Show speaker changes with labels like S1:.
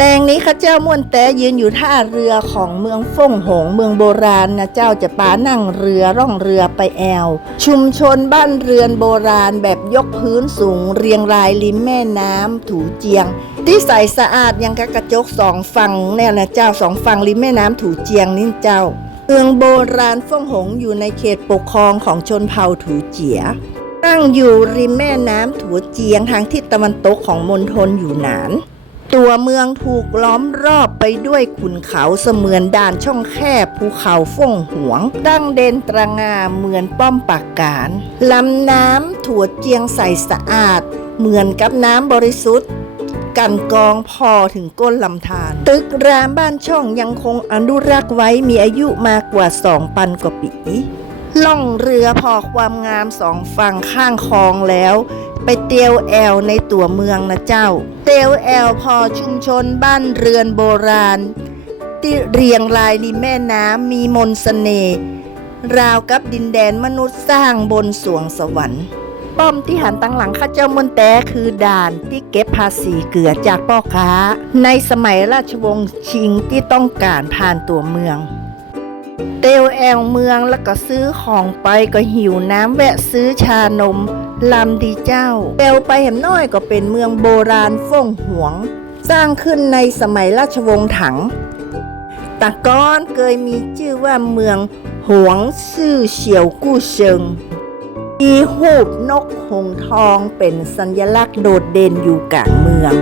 S1: แรงนี้ข้าเจ้าม่วนแต่ยืนอยู่ท่าเรือของเมืองฟ่งหง เมืองโบราณนะเจ้าจะปานั่งเรือร่องเรือไปแอว ชุมชนบ้านเรือนโบราณแบบยกพื้นสูง เรียงรายริมแม่น้ำถูเจียง ที่ใสสะอาดยังกะกระจกสองฝั่งเนี่ยนะเจ้าสองฝั่งริมแม่น้ำถูเจียงนี่เจ้าเมืองโบราณฟ่งหงอยู่ในเขตปกครองของชนเผ่าถูเจียตั้งอยู่ริมแม่น้ำถูเจียงทางทิศตะวันตกของมณฑลอยู่หนาน ตัวเมืองถูกล้อมรอบไปด้วยขุนเขาเสมือนด่านช่องแคบภูเขาฟ่งหวง ตั้งเด่นตระงาเหมือนป้อมปาการลำน้ำถั่วเจียงใสสะอาด เหมือนกับน้ำบริสุทธิ์กันกองพอถึงก้นลำธารตึกรามบ้านช่องยังคงอนุรักษ์ไว้มีอายุมากกว่าสองปันกว่าปีล่องเรือพอความงามสองฝั่งข้างคลองแล้ว ไปเตียวแอลในตัวเมืองนะเจ้า เตียวแอลพอชุมชนบ้านเรือนโบราณ ที่เรียงรายริมแม่น้ำมีมนต์เสน่ห์ราวกับดินแดนมนุษย์สร้างบนสวงสวรรค์ ป้อมที่หันตั้งหลังข้าเจ้ามนแต่คือด่านที่เก็บภาษีเกลือจากพ่อค้า ในสมัยราชวงศ์ชิงที่ต้องการผ่านตัวเมือง เตลแอลเมืองแล้วก็ซื้อของไปก็หิวน้ำแวะซื้อชานมลำดีเจ้า เตลไปเห็นน้อยก็เป็นเมืองโบราณฟ่งหวง สร้างขึ้นในสมัยราชวงศ์ถังตะก้อนเคยมีชื่อว่าเมืองหวงซื่อเฉียวกู้เชิงมีหูบนกหงทองเป็นสัญลักษณ์โดดเด่นอยู่กลางเมือง